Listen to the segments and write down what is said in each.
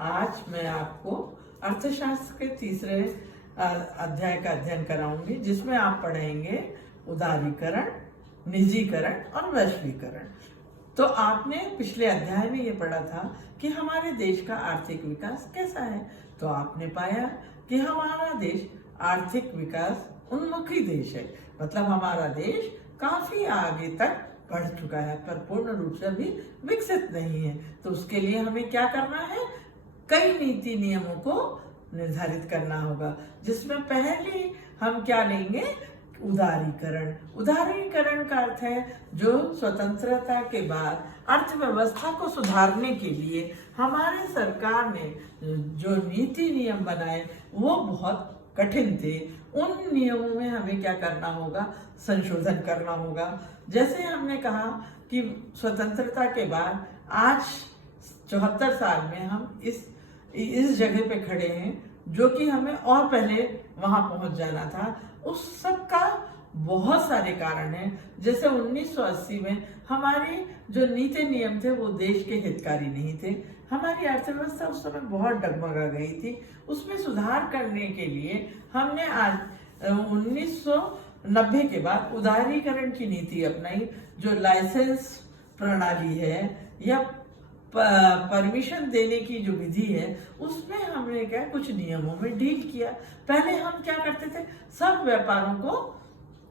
आज मैं आपको अर्थशास्त्र के तीसरे अध्याय का अध्ययन कराऊंगी, जिसमें आप पढ़ेंगे उदारीकरण, निजीकरण और वैश्वीकरण। तो आपने पिछले अध्याय में ये पढ़ा था कि हमारे देश का आर्थिक विकास कैसा है। तो आपने पाया कि हमारा देश आर्थिक विकास उन्मुखी देश है, मतलब हमारा देश काफी आगे तक बढ़ चुका है, पर पूर्ण रूप से अभी विकसित नहीं है। तो उसके लिए हमें क्या करना है, कई नीति नियमों को निर्धारित करना होगा, जिसमें पहले हम क्या लेंगे, उदारीकरण। उदारीकरण का अर्थ है जो स्वतंत्रता के बाद अर्थव्यवस्था को सुधारने के लिए हमारे सरकार ने जो नीति नियम बनाए वो बहुत कठिन थे। उन नियमों में हमें क्या करना होगा, संशोधन करना होगा। जैसे हमने कहा कि स्वतंत्रता के बाद आज 74 साल में हम इस जगह पे खड़े हैं, जो कि हमें और पहले वहां पहुंच जाना था। उस सब का बहुत सारे कारण हैं। जैसे 1980 में हमारे जो नीति नियम थे वो देश के हितकारी नहीं थे। हमारी अर्थव्यवस्था उस समय बहुत डगमगा गई थी। उसमें सुधार करने के लिए हमने आज 1990 के बाद उदारीकरण की नीति अपनाई, जो लाइसेंस प्रणाली है या परमिशन देने की जो विधि है, उसमें हमने क्या कुछ नियमों में ढील किया। पहले हम क्या करते थे, सब व्यापारों को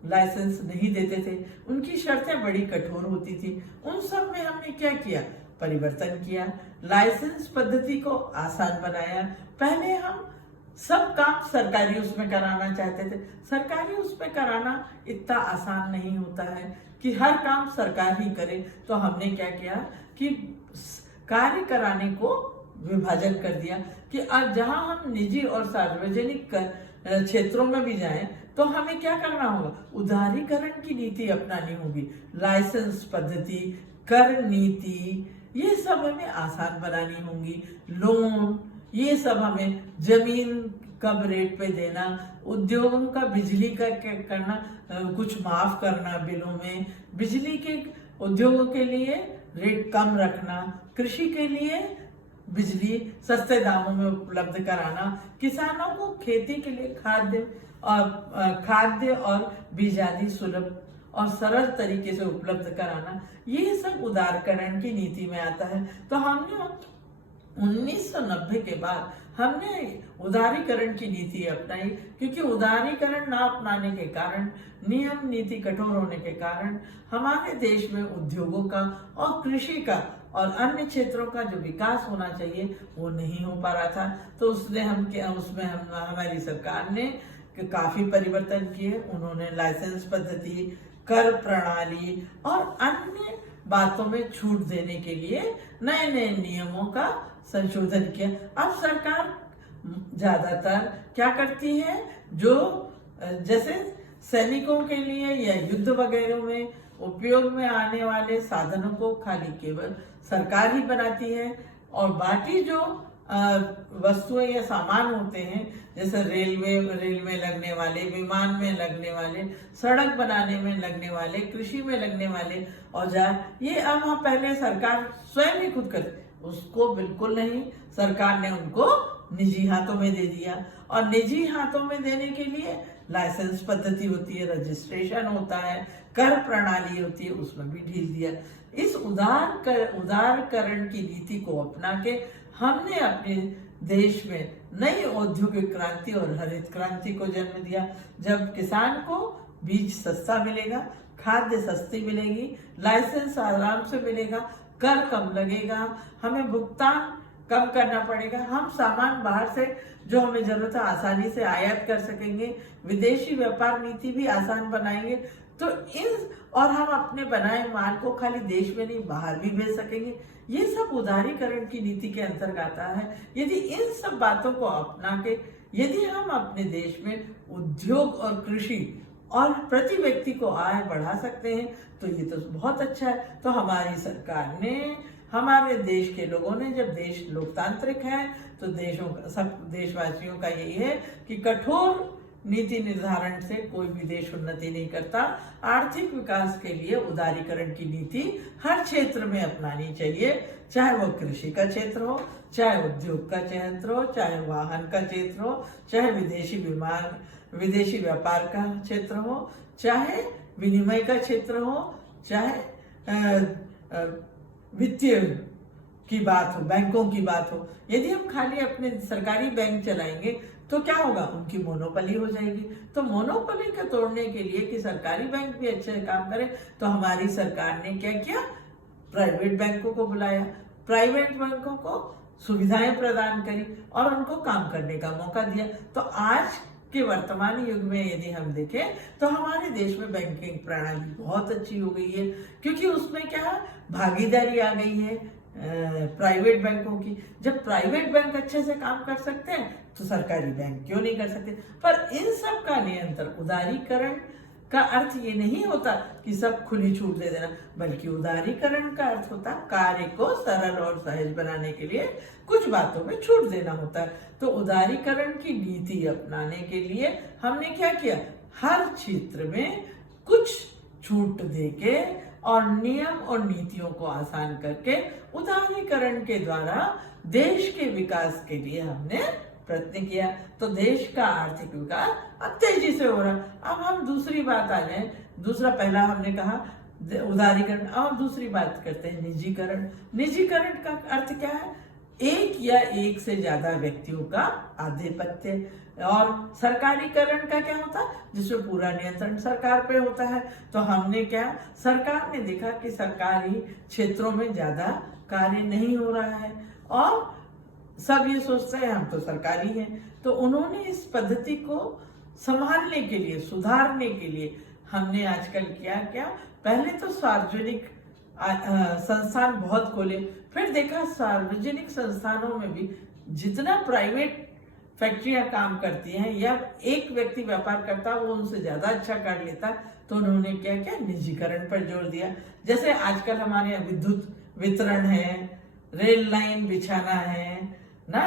लाइसेंस नहीं देते थे, उनकी शर्तें बड़ी कठोर होती थी। उन सब में हमने क्या किया, परिवर्तन किया, लाइसेंस पद्धति को आसान बनाया। पहले हम सब काम सरकारी उसमें कराना चाहते थे। सरकारी उसमें कराना इतना आसान नहीं होता है कि हर काम सरकार ही करे। तो हमने क्या किया कि कार्य कराने को विभाजन कर दिया कि आज जहां हम निजी और सार्वजनिक क्षेत्रों में भी जाएं तो हमें क्या करना होगा, उदारीकरण की नीति अपनानी होगी। लाइसेंस पद्धति, कर नीति, ये सब हमें आसान बनानी होंगी। लोन, ये सब हमें, जमीन कम रेट पे देना, उद्योगों का बिजली का करना, कुछ माफ करना बिलों में, बिजली के उद्योगों के लिए रेट कम रखना, कृषि के लिए बिजली सस्ते दामों में उपलब्ध कराना, किसानों को खेती के लिए खाद्य और बीज आदि सुलभ और सरल तरीके से उपलब्ध कराना, ये सब उदारीकरण की नीति में आता है। तो हमने 1990 के बाद हमने उदारीकरण की नीति अपनाई, क्योंकि उदारीकरण ना अपनाने के कारण, नियम नीति कठोर होने के कारण हमारे देश में उद्योगों का और कृषि का और अन्य क्षेत्रों का जो विकास होना चाहिए वो नहीं हो पा रहा था। तो उसमें हमारी सरकार ने काफी परिवर्तन किए। उन्होंने लाइसेंस पद्धति, कर प्रणाली और अन्य बातों में छूट देने के लिए नए नए नियमों का संशोधन किया। अब सरकार ज्यादातर क्या करती है, जो जैसे सैनिकों के लिए या युद्ध वगैरह में उपयोग में आने वाले साधनों को खाली केवल सरकार ही बनाती है, और बाकी जो वस्तुएं या सामान होते हैं, जैसे रेल में लगने वाले, विमान में लगने वाले, सड़क बनाने में लगने वाले, कृषि में लगने वाले औजार, ये अब पहले सरकार स्वयं ही खुद करती, उसको बिल्कुल नहीं, सरकार ने उनको निजी हाथों में दे दिया। और निजी हाथों में देने के लिए लाइसेंस पद्धति होती है, रजिस्ट्रेशन होता है, कर प्रणाली होती है, उसमें भी ढील दिया। इस उदारीकरण की नीति को अपना के हमने अपने देश में नई औद्योगिक क्रांति और हरित क्रांति को जन्म दिया। जब किसान को बीज सस्ता मिलेगा, खाद्य सस्ती मिलेगी, लाइसेंस आराम से मिलेगा, कर कम लगेगा, हमें भुगतान कम करना पड़ेगा, हम सामान बाहर से जो हमें जरूरत है आसानी से आयात कर सकेंगे, विदेशी व्यापार नीति भी आसान बनाएंगे। तो और हम अपने बनाए माल को खाली देश में नहीं बाहर भी भेज सकेंगे। ये सब उदारीकरण की नीति के अंतर्गत आता है। यदि इन सब बातों को अपना के यदि हम अपने देश में उद्योग और कृषि और प्रति व्यक्ति को आय बढ़ा सकते हैं तो ये तो बहुत अच्छा है। तो हमारी सरकार ने, हमारे देश के लोगों ने, जब देश लोकतांत्रिक है तो सब देशवासियों का यही है कि कठोर नीति निर्धारण से कोई भी देश उन्नति नहीं करता। आर्थिक विकास के लिए उदारीकरण की नीति हर क्षेत्र में अपनानी चाहिए, चाहे वो कृषि का क्षेत्र हो, चाहे उद्योग का क्षेत्र हो, चाहे वाहन का क्षेत्र हो, चाहे विदेशी व्यापार का क्षेत्र हो, चाहे विनिमय का क्षेत्र हो, चाहे वित्तीय की बात हो, बैंकों की बात हो। यदि हम खाली अपने सरकारी बैंक चलाएंगे तो क्या होगा, उनकी मोनोपोली हो जाएगी। तो मोनोपोली को तोड़ने के लिए कि सरकारी बैंक भी अच्छे काम करे, तो हमारी सरकार ने क्या किया, प्राइवेट बैंकों को बुलाया, प्राइवेट बैंकों को सुविधाएं प्रदान करी और उनको काम करने का मौका दिया। तो आज के वर्तमान युग में यदि हम देखें तो हमारे देश में बैंकिंग प्रणाली बहुत अच्छी हो गई है, क्योंकि उसमें क्या भागीदारी आ गई है प्राइवेट बैंकों की। जब प्राइवेट बैंक अच्छे से काम कर सकते हैं तो सरकारी बैंक क्यों नहीं कर सकते। पर इन सब का नियंत्रण, उदारीकरण का अर्थ ये नहीं होता कि सब खुली छूट दे देना, बल्कि उदारीकरण का अर्थ होता कार्य को सरल और सहज बनाने के लिए कुछ बातों में छूट देना होता है। तो उदारीकरण की नीति अपनाने के लिए हमने क्या किया, हर क्षेत्र में कुछ छूट देके और नियम और नीतियों को आसान करके उदारीकरण के द्वारा देश के विकास के लिए हमने प्रयत्न किया। तो देश का आर्थिक विकास अब तेजी से हो रहा। अब हम दूसरी बात आ जाए, पहला हमने कहा उदारीकरण, और दूसरी बात करते हैं निजीकरण। निजीकरण का अर्थ क्या है, एक या एक से ज्यादा व्यक्तियों का आधिपत्य। और सरकारीकरण का क्या होता है, जिसमें पूरा नियंत्रण सरकार पे होता है। तो हमने क्या, सरकार ने देखा कि सरकारी क्षेत्रों में ज्यादा कार्य नहीं हो रहा है और सब ये सोचते हैं हम तो सरकारी हैं। तो उन्होंने इस पद्धति को संभालने के लिए, सुधारने के लिए हमने आजकल क्या, पहले तो सार्वजनिक संस्थान बहुत खोले, फिर देखा सार्वजनिक संस्थानों में भी जितना प्राइवेट फैक्ट्रियां काम करती हैं या एक व्यक्ति व्यापार करता है वो उनसे ज्यादा अच्छा कर लेता, तो उन्होंने क्या निजीकरण पर जोर दिया। जैसे आजकल हमारे यहाँ विद्युत वितरण है, रेल लाइन बिछाना है ना,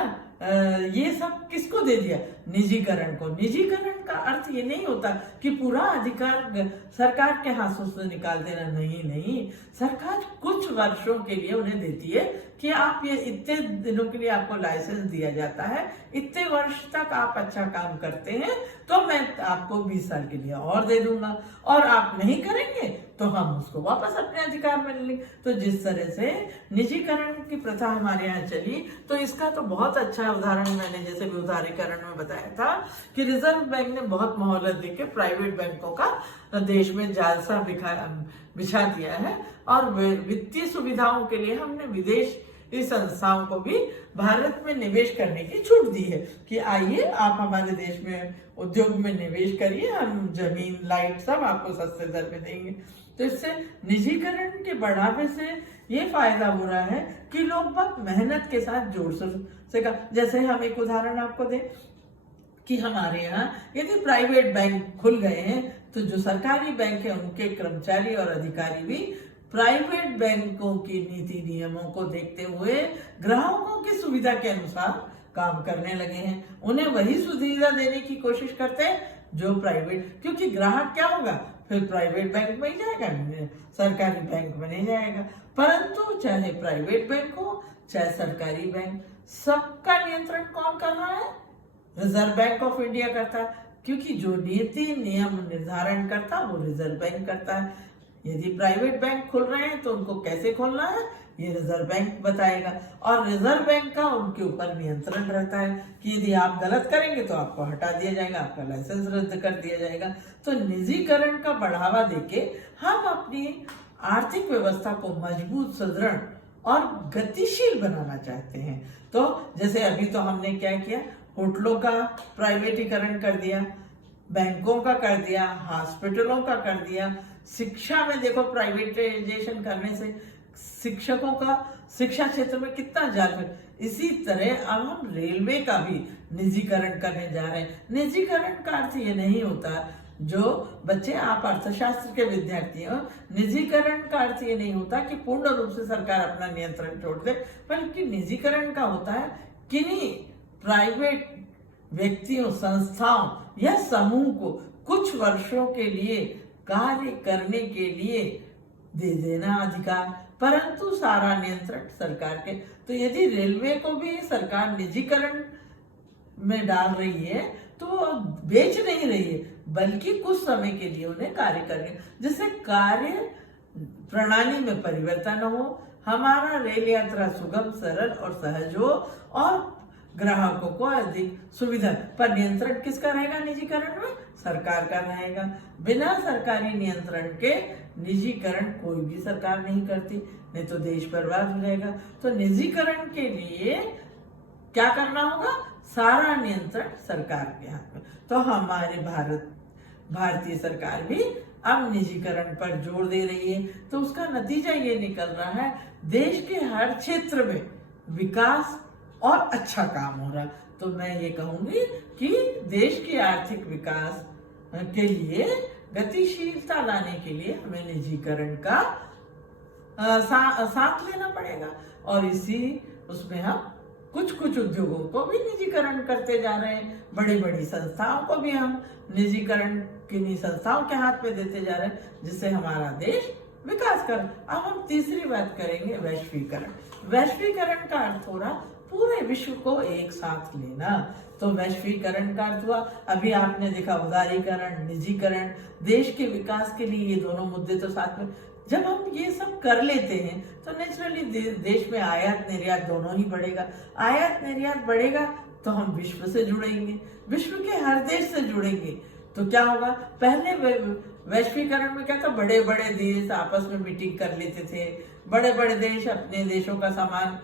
ये सब किसको दे दिया, निजीकरण को। निजीकरण का अर्थ ये नहीं होता कि पूरा अधिकार सरकार के हाथों से निकाल देना, नहीं, सरकार कुछ वर्षों के लिए उन्हें देती है कि आप ये इतने दिनों के लिए आपको लाइसेंस दिया जाता है, इतने वर्ष तक आप अच्छा काम करते हैं तो मैं आपको 20 साल के लिए और दे दूंगा, और आप नहीं करेंगे तो हम उसको वापस अपने अधिकार में ले लेंगे। तो जिस तरह से निजीकरण की प्रथा हमारे यहाँ चली, तो इसका तो बहुत अच्छा उदाहरण मैंने जैसे भी उदारीकरण में बताया था कि रिजर्व बैंक ने बहुत मोहलत देके प्राइवेट बैंकों का देश में जालसा बिछा दिया है, और वित्तीय सुविधाओं के लिए हमने विदेशी संस्थाओं को भी भारत में निवेश करने की छूट दी है कि आइए आप हमारे देश में उद्योग में निवेश करिए, हम जमीन लाइट सब आपको सस्ते दर पे देंगे। तो इससे निजीकरण के बढ़ावे से ये फायदा हो रहा है कि लोग बहुत मेहनत के साथ जोर से जैसे हम एक उदाहरण आपको दें कि हमारे यहाँ यदि प्राइवेट बैंक खुल गए हैं तो जो सरकारी बैंक है उनके कर्मचारी और अधिकारी भी प्राइवेट बैंकों की नीति नियमों को देखते हुए ग्राहकों की सुविधा के अनुसार काम करने लगे हैं। उन्हें वही सुविधा देने की कोशिश करते हैं जो प्राइवेट, क्योंकि ग्राहक क्या होगा, फिर प्राइवेट बैंक में ही जाएगा, सरकारी बैंक में नहीं जाएगा। परंतु चाहे प्राइवेट बैंक हो चाहे सरकारी बैंक, सबका नियंत्रण कौन कर रहा है, रिजर्व बैंक ऑफ इंडिया करता है, क्योंकि जो नीति नियम निर्धारण करता वो रिजर्व बैंक करता है। यदि प्राइवेट बैंक खुल रहे हैं तो उनको कैसे खोलना है ये रिजर्व बैंक बताएगा, और रिजर्व बैंक का उनके ऊपर नियंत्रण रहता है कि यदि आप गलत करेंगे तो आपको हटा दिया जाएगा, आपका लाइसेंस रद्द कर दिया जाएगा। तो निजीकरण का बढ़ावा देके हम अपनी आर्थिक व्यवस्था को मजबूत, सुदृढ़ और गतिशील बनाना चाहते हैं। तो जैसे अभी तो हमने क्या किया, होटलों का प्राइवेटीकरण कर दिया, बैंकों का कर दिया, हॉस्पिटलों का कर दिया, शिक्षा में देखो प्राइवेटाइजेशन करने से शिक्षकों का शिक्षा क्षेत्र में कितना जाकर, इसी तरह अब हम रेलवे का भी निजीकरण करने जा रहे हैं। निजीकरण का अर्थ ये नहीं होता, जो बच्चे आप अर्थशास्त्र के विद्यार्थी हो, निजीकरण का अर्थ ये नहीं होता कि पूर्ण रूप से सरकार अपना नियंत्रण छोड़ दे, बल्कि निजीकरण का होता है किन्हीं प्राइवेट व्यक्तियों, संस्थाओं या समूह को कुछ वर्षों के लिए कार्य करने के लिए दे देना अधिकार, परंतु सारा नियंत्रण सरकार के। तो यदि रेलवे को भी सरकार निजीकरण में डाल रही है तो बेच नहीं रही है, बल्कि कुछ समय के लिए उन्हें कार्य करने, जिससे कार्य प्रणाली में परिवर्तन हो, हमारा रेल यात्रा सुगम, सरल और सहज हो और ग्राहकों को अधिक सुविधा। पर नियंत्रण किसका रहेगा निजीकरण में? सरकार का रहेगा। बिना सरकारी नियंत्रण के निजीकरण कोई भी सरकार नहीं करती, नहीं तो देश बर्बाद हो जाएगा। तो निजीकरण के लिए क्या करना होगा? सारा नियंत्रण सरकार के हाथ में। तो हमारे भारतीय सरकार भी अब निजीकरण पर जोर दे रही है। तो उसका नतीजा ये निकल रहा है, देश के हर क्षेत्र में विकास और अच्छा काम हो रहा। तो मैं ये कहूंगी कि देश के आर्थिक विकास के लिए गतिशीलता लाने के लिए हमें निजीकरण का साथ लेना पड़ेगा। और इसी उसमें हम कुछ उद्योगों को भी निजीकरण करते जा रहे हैं, बड़ी बड़ी संस्थाओं को भी हम निजीकरण किन्हीं संस्थाओं के हाथ में देते जा रहे हैं, जिससे हमारा देश विकास कर। अब हम तीसरी बात करेंगे, वैश्वीकरण। वैश्वीकरण का अर्थ हो रहा पूरे विश्व को एक साथ लेना। तो वैश्वीकरण का अर्थ हुआ, अभी आपने देखा उदारीकरण, निजीकरण, देश के विकास के लिए ये दोनों मुद्दे तो साथ में। जब हम ये सब कर लेते हैं तो नेचुरली देश में आयात निर्यात दोनों ही बढ़ेगा। आयात निर्यात बढ़ेगा तो हम विश्व से जुड़ेंगे, विश्व के हर देश से जुड़ेंगे। तो क्या होगा? पहले वैश्वीकरण में क्या था, बड़े बड़े देश आपस में मीटिंग कर लेते थे, बड़े बड़े देश अपने देशों का सामान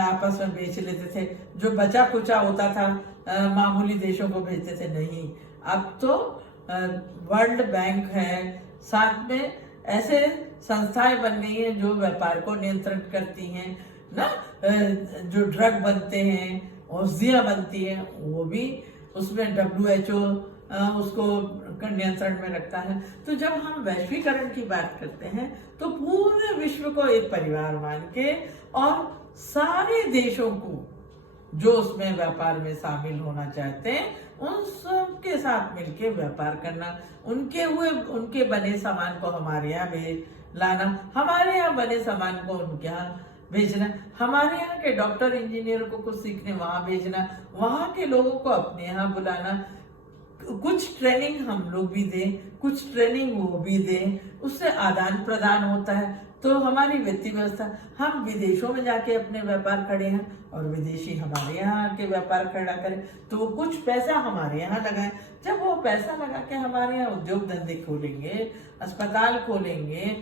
आपस में बेच लेते थे, जो बचा कुचा होता था मामूली देशों को भेजते थे। नहीं, अब तो वर्ल्ड बैंक है, साथ में ऐसे संस्थाएं बन गई हैं जो व्यापार को नियंत्रण करती हैं ना, जो ड्रग बनते हैं, औषधियां बनती हैं, वो भी उसमें WHO उसको नियंत्रण में रखता है। तो जब हम वैश्वीकरण की बात करते हैं तो पूरे विश्व को एक परिवार मान के और सारे देशों को जो उसमें व्यापार में शामिल होना चाहते हैं उन सब के साथ मिलके व्यापार करना, उनके बने सामान को हमारे यहाँ लाना, हमारे यहाँ बने सामान को उनके यहाँ भेजना, हमारे यहाँ के डॉक्टर इंजीनियर को कुछ सीखने वहां भेजना, वहां के लोगों को अपने यहाँ बुलाना, कुछ ट्रेनिंग हम लोग भी दें, कुछ ट्रेनिंग वो भी दें, उससे आदान प्रदान होता है। तो हमारी वित्तीय व्यवस्था, हम विदेशों में जाके अपने व्यापार खड़े हैं और विदेशी हमारे यहाँ के व्यापार खड़ा करें, तो कुछ पैसा हमारे यहाँ लगाएं। जब वो पैसा लगा के हमारे यहाँ उद्योग धंधे खोलेंगे, अस्पताल खोलेंगे,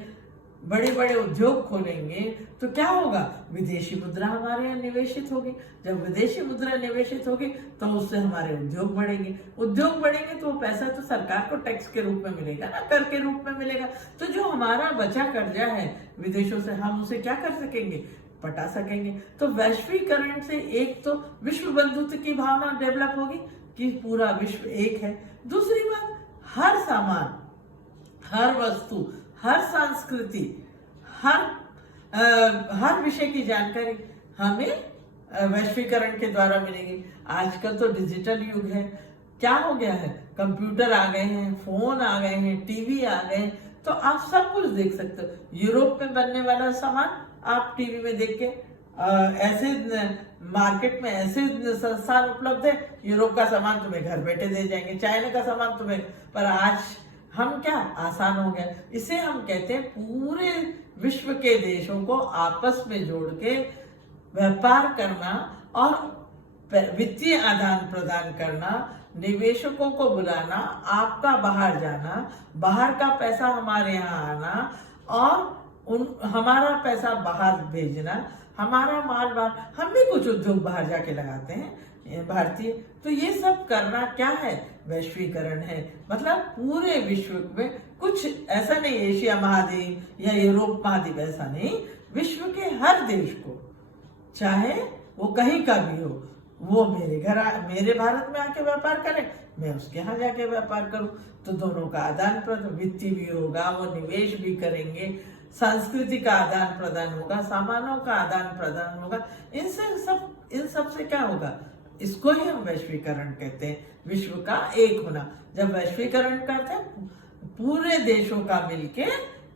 बड़े बड़े उद्योग खोलेंगे, तो क्या होगा? विदेशी मुद्रा हमारे यहाँ निवेशित होगी। जब विदेशी मुद्रा निवेशित होगी तो उससे हमारे उद्योग बढ़ेंगे, उद्योग बढ़ेंगे तो वो पैसा तो सरकार को टैक्स के रूप में मिलेगा ना, कर के रूप में मिलेगा। तो जो हमारा बचा कर्जा है विदेशों से, हम उसे क्या कर सकेंगे? पटा सकेंगे। तो वैश्वीकरण से एक तो विश्व बंधुत्व की भावना डेवलप होगी कि पूरा विश्व एक है। दूसरी बात, हर सामान, हर वस्तु, हर संस्कृति, हर विषय की जानकारी हमें वैश्वीकरण के द्वारा मिलेगी। आजकल तो डिजिटल युग है, क्या हो गया है? कंप्यूटर आ गए हैं, फोन आ गए हैं, टीवी आ गए हैं, तो आप सब कुछ देख सकते हो। यूरोप में बनने वाला सामान आप टीवी में देख के, ऐसे मार्केट में ऐसे संस्थान उपलब्ध है, यूरोप का सामान तुम्हें घर बैठे दे जाएंगे, चाइना का सामान तुम्हें। पर आज हम क्या आसान हो गया, इसे हम कहते हैं पूरे विश्व के देशों को आपस में जोड़ के व्यापार करना और वित्तीय आदान प्रदान करना, निवेशकों को बुलाना, आपका बाहर जाना, बाहर का पैसा हमारे यहाँ आना और हमारा पैसा बाहर भेजना, हमारा माल बाहर, हम भी कुछ उद्योग बाहर जाके लगाते हैं भारतीय। तो ये सब करना क्या है? वैश्वीकरण है। मतलब पूरे विश्व में कुछ ऐसा नहीं, एशिया महाद्वीप या यूरोप महाद्वीप ऐसा नहीं, विश्व के हर देश को, चाहे वो कहीं का भी हो, वो मेरे भारत में आके व्यापार करे, मैं उसके यहाँ जाके व्यापार करूं। तो दोनों का आदान प्रदान, वित्तीय भी होगा, वो निवेश भी करेंगे, संस्कृति का आदान प्रदान होगा, सामानों का आदान प्रदान होगा। इन सब से क्या होगा? इसको ही हम वैश्वीकरण कहते हैं, विश्व का एक होना। जब वैश्वीकरण करते हैं पूरे देशों का मिलके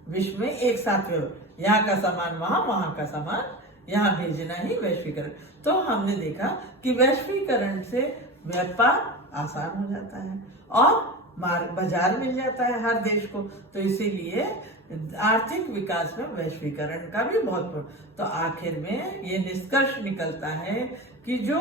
विश्व में एक साथ यहाँ का सामान वहां, वहां का सामान यहाँ भेजना ही वैश्वीकरण। तो हमने देखा कि वैश्वीकरण से व्यापार आसान हो जाता है और बाजार मिल जाता है हर देश को। तो इसीलिए आर्थिक विकास में वैश्वीकरण का भी बहुत। तो आखिर में ये निष्कर्ष निकलता है कि जो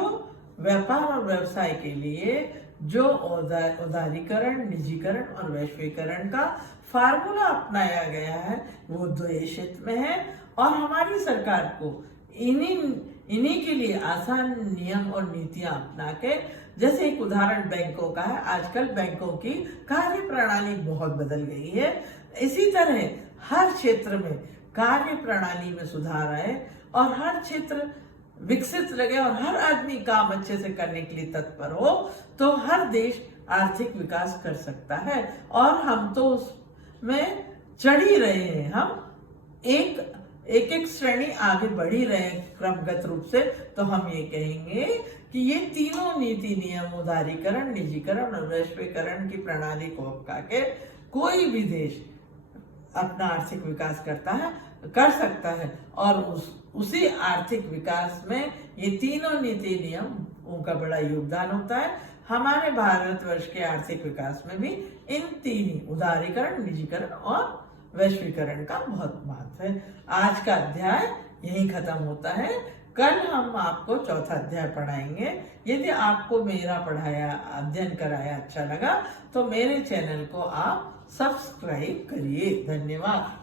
व्यापार और व्यवसाय के लिए जो उदारीकरण, निजीकरण और वैश्वीकरण का फार्मूला अपनाया गया है वो द्वैत हित में है। और हमारी सरकार को इन्हीं के लिए आसान नियम और नीतियां अपना के, जैसे एक उदाहरण बैंकों का है, आजकल बैंकों की कार्य प्रणाली बहुत बदल गई है। इसी तरह हर क्षेत्र में कार्य प्रणाली में सुधार आए और हर क्षेत्र विकसित लगे और हर आदमी काम अच्छे से करने के लिए तत्पर हो, तो हर देश आर्थिक विकास कर सकता है। और हम तो उसमें चढ़ ही रहे हैं, हम एक श्रेणी आगे बढ़ ही रहे हैं क्रमगत रूप से। तो हम ये कहेंगे कि ये तीनों नीति नियम, उदारीकरण, निजीकरण और वैश्वीकरण की प्रणाली को अपना के कोई भी देश अपना आर्थिक विकास कर सकता है। और उसी आर्थिक विकास में ये तीनों नीति नियम उनका बड़ा योगदान होता है। हमारे भारतवर्ष के आर्थिक विकास में भी इन तीन, उदारीकरण, निजीकरण और वैश्वीकरण का बहुत महत्व है। आज का अध्याय यही खत्म होता है। कल हम आपको चौथा अध्याय पढ़ाएंगे। यदि आपको मेरा पढ़ाया, अध्ययन कराया अच्छा लगा तो मेरे चैनल को आप सब्सक्राइब करिए। धन्यवाद।